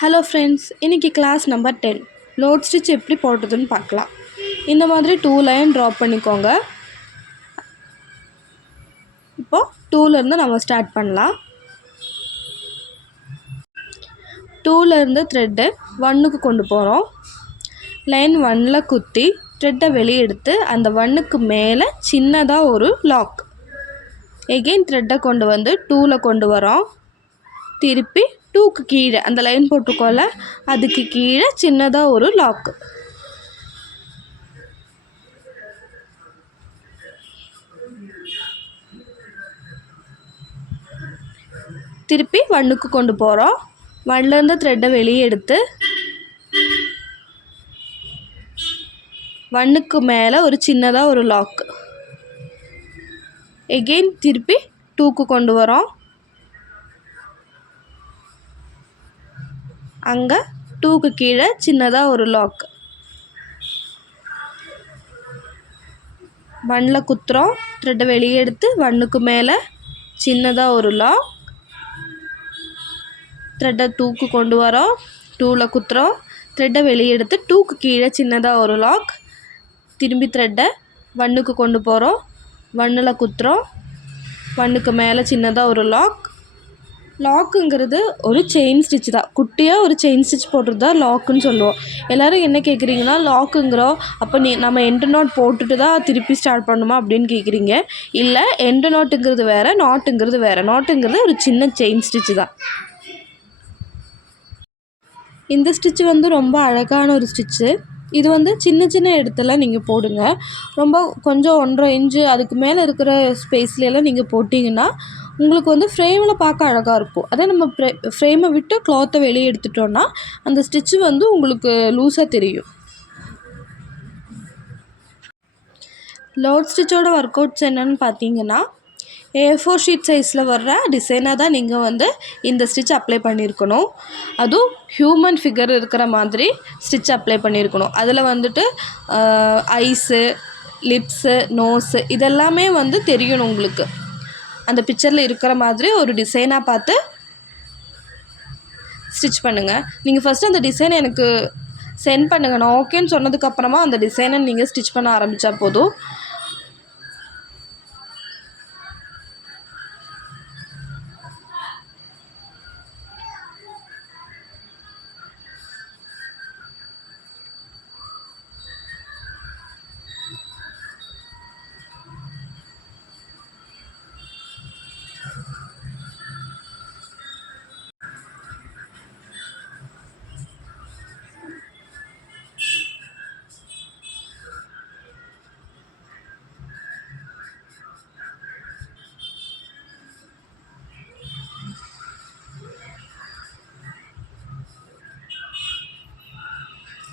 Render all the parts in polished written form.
Hello friends, இன்றைக்கி class number 10 load stitch எப்படி போடுறதுன்னு பார்க்கலாம். இந்த மாதிரி 2 லைன் ட்ராப் பண்ணிக்கோங்க. இப்போது 2லேருந்து நம்ம ஸ்டார்ட் பண்ணலாம். 2லேருந்து த்ரெட்டு 1க்கு கொண்டு போகிறோம். லைன் 1ல் குத்தி த்ரெட்டை வெளியே எடுத்து அந்த 1க்கு மேலே சின்னதாக ஒரு லாக். எகெயின் த்ரெட்டை கொண்டு வந்து 2ல் கொண்டு வரோம். திருப்பி 2க்கு கீழே அந்த லைன் போட்டுக்கோல, அதுக்கு கீழே சின்னதாக ஒரு லாக்கு. திருப்பி 1க்கு கொண்டு போகிறோம். 1லேருந்து த்ரெட்டை வெளியே எடுத்து 1க்கு மேலே ஒரு சின்னதாக ஒரு லாக்கு. எகெயின் திருப்பி 2க்கு கொண்டு வரோம். அங்கே 2க்கு கீழே சின்னதாக ஒரு லாக். 1ல் குத்துறோம். த்ரெட்டை வெளியே எடுத்து 1க்கு மேலே சின்னதாக ஒரு லாக். த்ரெட்டை 2க்கு கொண்டு வரோம். 2ல் குத்துறோம். த்ரெட்டை வெளியே எடுத்து 2க்கு கீழே சின்னதாக ஒரு லாக். திரும்பி த்ரெட்டை 1க்கு கொண்டு போகிறோம். 1ல் குத்துறோம். 1க்கு மேலே சின்னதாக ஒரு லாக். லாக்குங்கிறது ஒரு செயின் ஸ்டிச் தான். குட்டியாக ஒரு செயின் ஸ்டிச் போடுறது தான் லாக்குன்னு சொல்லுவோம். எல்லோரும் என்ன கேட்குறீங்கன்னா, லாக்குங்கிறோம் அப்போ நம்ம எண்டு நாட் போட்டுட்டு தான் திருப்பி ஸ்டார்ட் பண்ணணுமா அப்படின்னு கேட்குறீங்க. இல்லை, எண்டு நாட்டுங்கிறது வேறு, நாட்டுங்கிறது வேறு. நாட்டுங்கிறது ஒரு சின்ன செயின் ஸ்டிச் தான். இந்த ஸ்டிச்சு ரொம்ப அழகான ஒரு ஸ்டிச்சு. இது சின்ன சின்ன இடத்துல நீங்கள் போடுங்க. ரொம்ப கொஞ்சம் 1.5 இன்ச்சு அதுக்கு மேலே இருக்கிற ஸ்பேஸ்லையெல்லாம் நீங்கள் போட்டிங்கன்னா உங்களுக்கு ஃப்ரேமில் பார்க்க அழகாக இருக்கும். அதே நம்ம ஃப்ரேமை விட்டு கிளாத்தை வெளியே எடுத்துட்டோன்னா அந்த ஸ்டிச்சு உங்களுக்கு லூஸாக தெரியும். லோட் ஸ்டிச்சோட ஒர்க் அவுட்ஸ் என்னென்னு பார்த்தீங்கன்னா, A4 ஷீட் சைஸில் வர்ற டிசைனாக தான் நீங்கள் இந்த ஸ்டிச் அப்ளை பண்ணியிருக்கணும். அதுவும் ஹியூமன் ஃபிகர் இருக்கிற மாதிரி ஸ்டிச் அப்ளை பண்ணியிருக்கணும். அதில் ஐஸு, லிப்ஸு, நோஸு இதெல்லாமே தெரியணும் உங்களுக்கு. அந்த பிக்சரில் இருக்கிற மாதிரி ஒரு டிசைனாக பார்த்து ஸ்டிச் பண்ணுங்கள். நீங்கள் ஃபஸ்ட்டு அந்த டிசைனை எனக்கு சென்ட் பண்ணுங்கள். நான் ஓகேன்னு சொன்னதுக்கப்புறமா அந்த டிசைனை நீங்கள் ஸ்டிச் பண்ண ஆரம்பித்தா போதும்.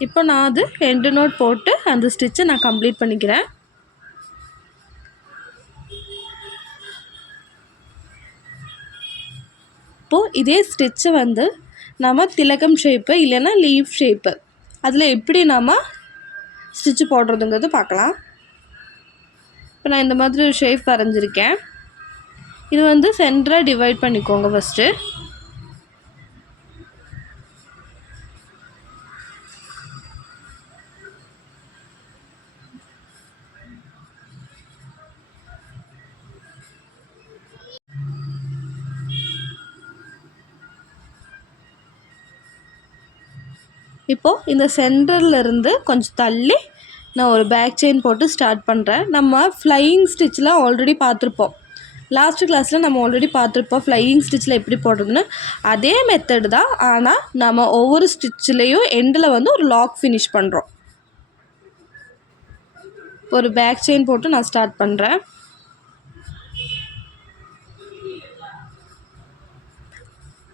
இப்போ நான் எண்டு நோட் போட்டு அந்த ஸ்டிச்சை நான் கம்ப்ளீட் பண்ணிக்கிறேன். இப்போது இதே ஸ்டிச்சை நம்ம திலகம் ஷேப்பு இல்லைன்னா லீஃப் ஷேப்பு அதில் எப்படி நம்ம ஸ்டிச்சு போடுறதுங்கிறது பார்க்கலாம். இப்போ நான் இந்த மாதிரி ஒரு ஷேப் வரைஞ்சிருக்கேன். இது சென்டராக டிவைட் பண்ணிக்கோங்க ஃபஸ்ட்டு. இப்போது இந்த சென்டர்லேருந்து கொஞ்சம் தள்ளி நான் ஒரு பேக் செயின் போட்டு ஸ்டார்ட் பண்ணுறேன். நம்ம ஃப்ளையிங் ஸ்டிச்சில் ஆல்ரெடி பார்த்துருப்போம். லாஸ்ட்டு கிளாஸில் நம்ம ஆல்ரெடி பார்த்துருப்போம் ஃப்ளையிங் ஸ்டிச்சில் எப்படி போடுறதுன்னு. அதே மெத்தடு தான், ஆனால் நம்ம ஒவ்வொரு ஸ்டிச்சிலையும் எண்டில் ஒரு லாக் ஃபினிஷ் பண்ணுறோம். ஒரு பேக் செயின் போட்டு நான் ஸ்டார்ட் பண்ணுறேன்.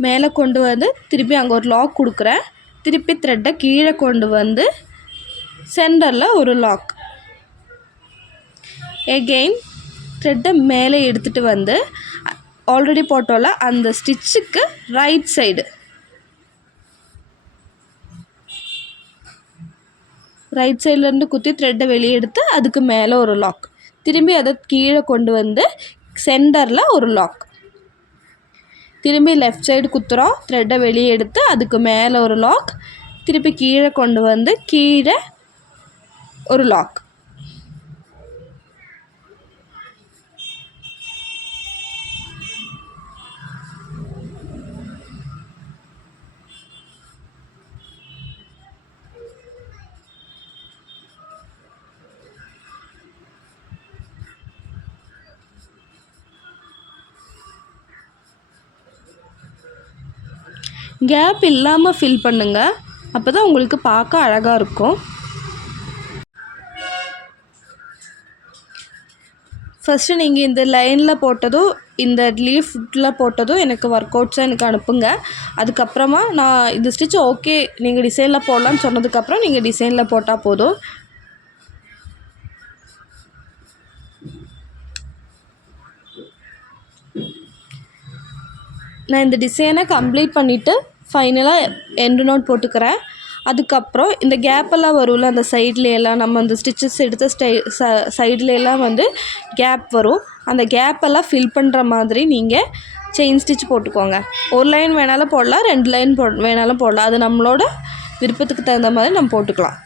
மேலே கொண்டு திருப்பி அங்கே ஒரு லாக் கொடுக்குறேன். திருப்பி த்ரெட்டை கீழே கொண்டு சென்டரில் ஒரு லாக். எகெயின் த்ரெட்டை மேலே எடுத்துகிட்டு ஆல்ரெடி போட்டோல அந்த ஸ்டிச்சுக்கு ரைட் சைடு ரைட் சைட்லேருந்து குத்தி த்ரெட்டை வெளியே எடுத்து அதுக்கு மேலே ஒரு லாக். திரும்பி அதை கீழே கொண்டு சென்டரில் ஒரு லாக். திரும்பி லெஃப்ட் சைடு குத்துறோம், த்ரெட்டை வெளியே எடுத்து அதுக்கு மேலே ஒரு லாக், திருப்பி கீழே கொண்டு வந்து கீழே ஒரு லாக். கேப் இல்லாமல் ஃபில் பண்ணுங்கள், அப்போ தான் உங்களுக்கு பார்க்க அழகாக இருக்கும். ஃபஸ்ட்டு நீங்கள் இந்த லைனில் போட்டதும் இந்த லீஃபில் போட்டதும் எனக்கு ஒர்க் அவுட்ஸாக எனக்கு அனுப்புங்க. அதுக்கப்புறமா நான் இந்த ஸ்டிச் ஓகே நீங்கள் டிசைனில் போடலான்னு சொன்னதுக்கப்புறம் நீங்கள் டிசைனில் போட்டால் போதும். நான் இந்த டிசைனை கம்ப்ளீட் பண்ணிவிட்டு ஃபைனலாக எண்டு நோட் போட்டுக்கிறேன். அதுக்கப்புறம் இந்த கேப்பெல்லாம் வரும்ல, அந்த சைட்லையெல்லாம் நம்ம அந்த ஸ்டிச்சஸ் எடுத்த சைட்லையெல்லாம் வந்து கேப் வரும். அந்த கேப்பெல்லாம் ஃபில் பண்ணுற மாதிரி நீங்கள் செயின் ஸ்டிச் போட்டுக்கோங்க. ஒரு லைன் வேணாலும் போடலாம், 2 லைன் வேணாலும் போடலாம். அது நம்மளோட விருப்பத்துக்கு தகுந்த மாதிரி நம்ம போட்டுக்கலாம்.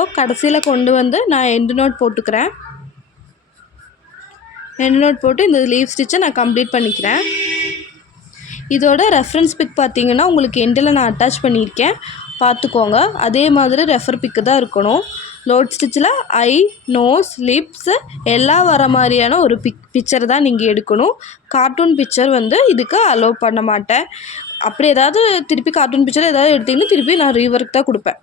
இப்போ கடைசியில் கொண்டு வந்து நான் எண்டு நோட் போட்டுக்கிறேன். எண்டு நோட் போட்டு இந்த லீவ் ஸ்டிச்சை நான் கம்ப்ளீட் பண்ணிக்கிறேன். இதோட ரெஃபரன்ஸ் பிக் பார்த்தீங்கன்னா உங்களுக்கு எண்டில் நான் அட்டாச் பண்ணியிருக்கேன், பார்த்துக்கோங்க. அதே மாதிரி ரெஃபர் பிக்கு தான் இருக்கணும். லோட் ஸ்டிச்சில் ஐ, நோஸ், லிப்ஸு எல்லாம் வர மாதிரியான ஒரு பிக்சர் தான் நீங்கள் எடுக்கணும். கார்ட்டூன் பிக்சர் வந்து இதுக்கு அலோவ் பண்ண மாட்டேன். அப்படி ஏதாவது திருப்பி கார்ட்டூன் பிக்சர் ஏதாவது எடுத்திங்கன்னா திருப்பி நான் ரீவொர்க் தான் கொடுப்பேன்.